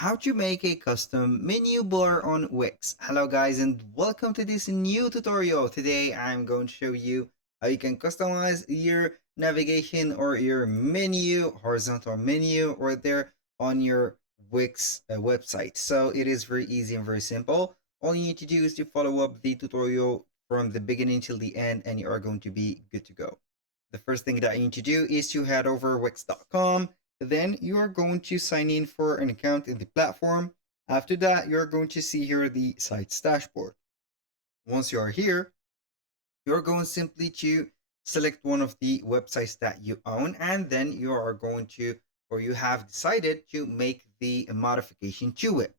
how to make a custom menu bar on Wix. Hello guys and welcome to this new tutorial. Today I'm going to show you how you can customize your navigation or your menu, horizontal menu right there on your Wix website. So it is very easy and very simple. All you need to do is to follow up the tutorial from the beginning till the end and you are going to be good to go. The first thing that you need to do is to head over wix.com. Then you are going to sign in for an account in the platform. After that, you're going to see here the site's dashboard. Once you are here, you're going simply to select one of the websites that you own, and then you are going to, or you have decided to make the modification to it.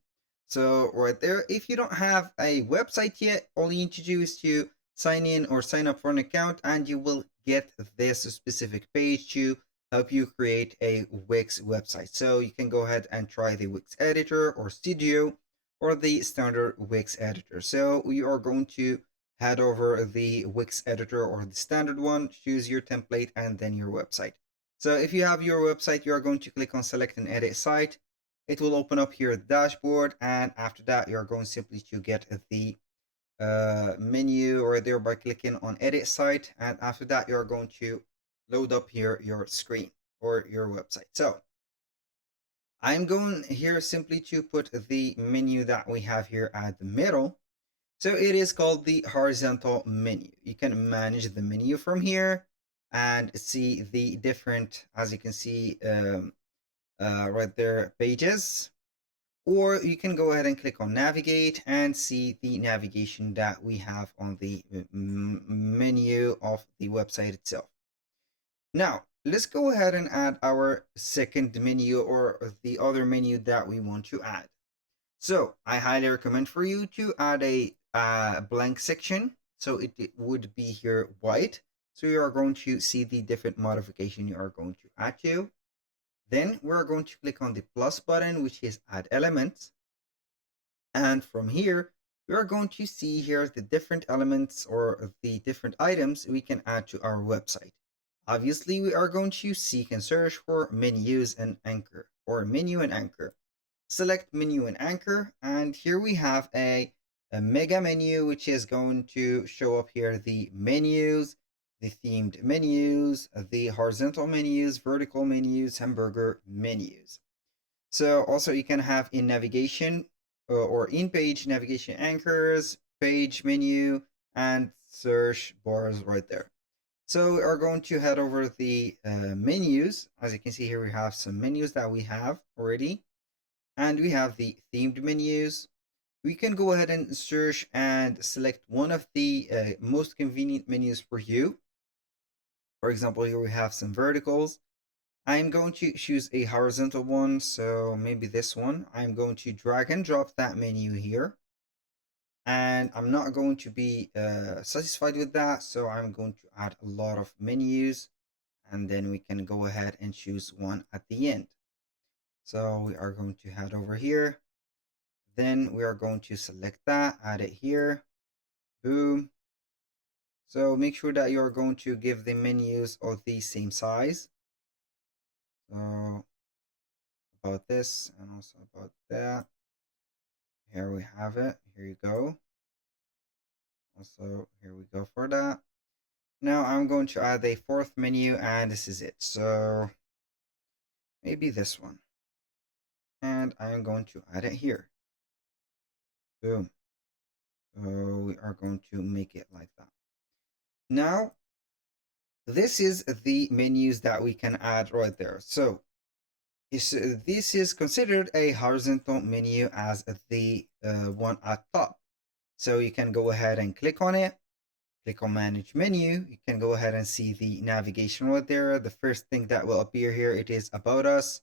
So right there, if you don't have a website yet, all you need to do is to sign in or sign up for an account and you will get this specific page to help you create a Wix website. So you can go ahead and try the Wix editor or studio or the standard Wix editor. So we are going to head over the Wix editor or the standard one, choose your template and then your website. So if you have your website, you are going to click on select and edit site. It will open up here the dashboard, and after that you're going simply to get the menu right there by clicking on edit site, and after that you're going to load up here your screen or your website. So I'm going here simply to put the menu that we have here at the middle. So it is called the horizontal menu. You can manage the menu from here and see the different, as you can see right there, pages. Or you can go ahead and click on navigate and see the navigation that we have on the menu of the website itself. Now, let's go ahead and add our second menu or the other menu that we want to add. So I highly recommend for you to add a blank section. So it would be here white. So you are going to see the different modification you are going to add to. Then we're going to click on the plus button, which is add elements. And from here, we are going to see here the different elements or the different items we can add to our website. Obviously, we are going to seek and search for menus and anchor or menu and anchor. Select menu and anchor, and here we have a mega menu, which is going to show up here the menus, the themed menus, the horizontal menus, vertical menus, hamburger menus. So also you can have in navigation or in-page navigation anchors, page menu, and search bars right there. So we are going to head over the menus. As you can see here, we have some menus that we have already. And we have the themed menus. We can go ahead and search and select one of the most convenient menus for you. For example, here we have some verticals. I'm going to choose a horizontal one, so maybe this one. I'm going to drag and drop that menu here. And I'm not going to be satisfied with that, so I'm going to add a lot of menus, and then we can go ahead and choose one at the end. So we are going to head over here. Then we are going to select that, add it here. Boom. So make sure that you're going to give the menus of the same size. So about this and also about that. Here we have it. Here you go. Also, here we go for that. Now I'm going to add a fourth menu and this is it. So maybe this one. And I'm going to add it here. Boom. So we are going to make it like that. Now, this is the menus that we can add right there. So this is considered a horizontal menu as the one at top. So you can go ahead and click on it, click on manage menu. You can go ahead and see the navigation right there. The first thing that will appear here, it is about us.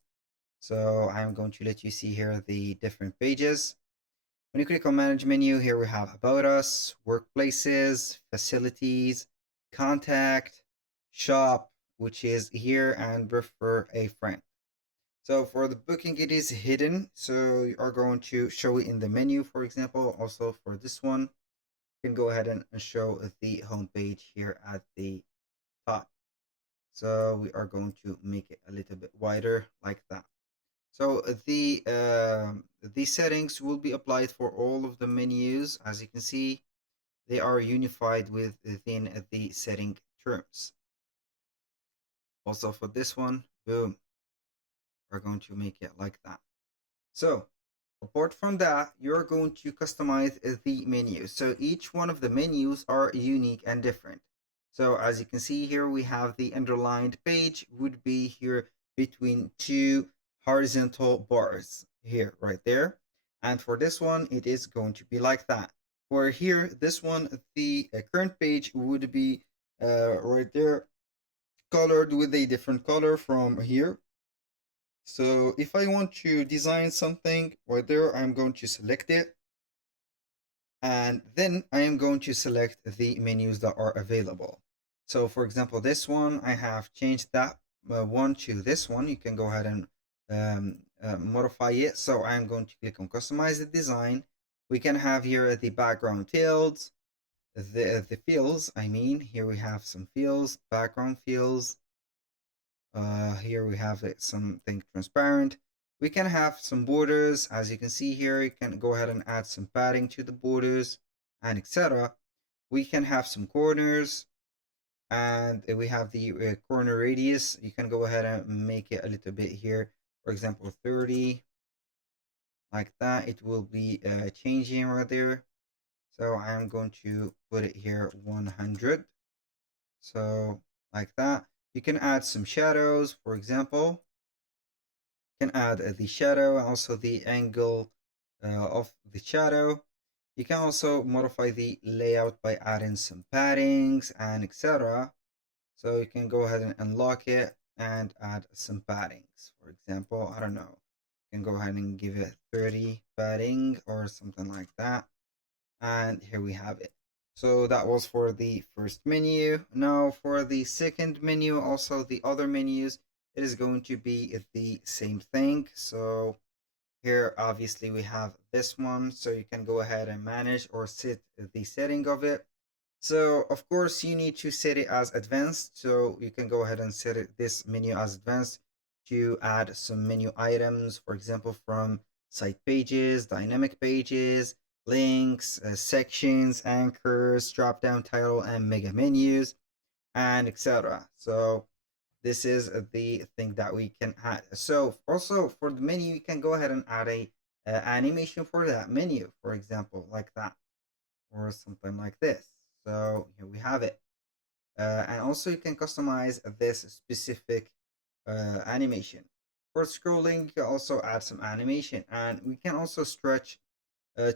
So I'm going to let you see here the different pages. When you click on manage menu, here we have about us, workplaces, facilities, contact, shop, which is here, and refer a friend. So for the booking, it is hidden. So you are going to show it in the menu, for example. Also for this one, you can go ahead and show the home page here at the top. So we are going to make it a little bit wider like that. So these settings will be applied for all of the menus. As you can see, they are unified within the setting terms. Also for this one, boom, we're going to make it like that. So apart from that, you're going to customize the menu. So each one of the menus are unique and different. So as you can see here, we have the underlined page would be here between two horizontal bars here, right there. And for this one, it is going to be like that. For here, this one, the current page would be right there, colored with a different color from here. So if I want to design something right there, I'm going to select it. And then I am going to select the menus that are available. So for example, this one, I have changed that one to this one. You can go ahead and modify it. So I'm going to click on customize the design. We can have here the background fields, the fields. I mean, here we have some fields, background fields. Here we have something transparent. We can have some borders. As you can see here, you can go ahead and add some padding to the borders and etc. We can have some corners, and we have the corner radius. You can go ahead and make it a little bit here. For example, 30, like that. It will be changing right there. So I'm going to put it here 100. So like that. You can add some shadows, for example. You can add the shadow and also the angle of the shadow. You can also modify the layout by adding some paddings and etc. So you can go ahead and unlock it and add some paddings. For example, I don't know, you can go ahead and give it 30 padding or something like that. And here we have it. So that was for the first menu. Now for the second menu, also the other menus, it is going to be the same thing. So here, obviously, we have this one. So you can go ahead and manage or set the setting of it. So of course, you need to set it as advanced. So you can go ahead and set this menu as advanced to add some menu items, for example, from site pages, dynamic pages, links, sections, anchors, drop down title, and mega menus, and etc. So this is the thing that we can add. So also for the menu, you can go ahead and add a animation for that menu, for example, like that, or something like this. So here we have it. And also you can customize this specific animation. For scrolling, you can also add some animation, and we can also stretch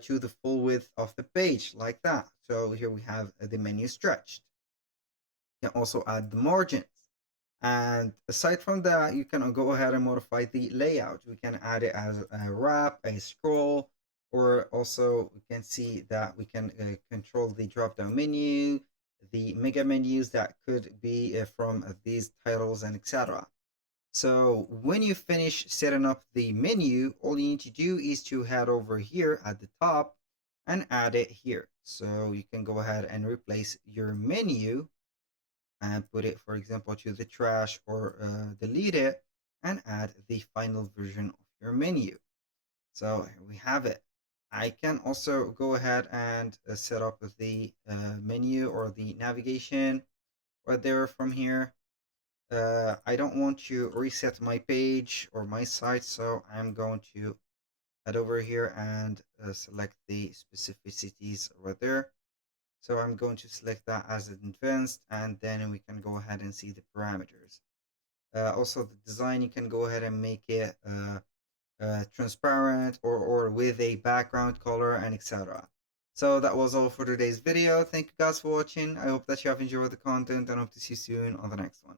to the full width of the page like that. So here we have the menu stretched. You can also add the margins. And aside from that, you can go ahead and modify the layout. We can add it as a wrap, a scroll, or also we can see that we can control the drop down menu, the mega menus that could be from these titles and etc. So when you finish setting up the menu, all you need to do is to head over here at the top and add it here. So you can go ahead and replace your menu and put it, for example, to the trash or delete it and add the final version of your menu. So here we have it. I can also go ahead and set up the menu or the navigation right there from here. I don't want to reset my page or my site, so I'm going to head over here and select the specificities right there. So I'm going to select that as advanced, and then we can go ahead and see the parameters. Also the design, you can go ahead and make it transparent or with a background color and etc. So that was all for today's video. Thank you guys for watching. I hope that you have enjoyed the content and hope to see you soon on the next one.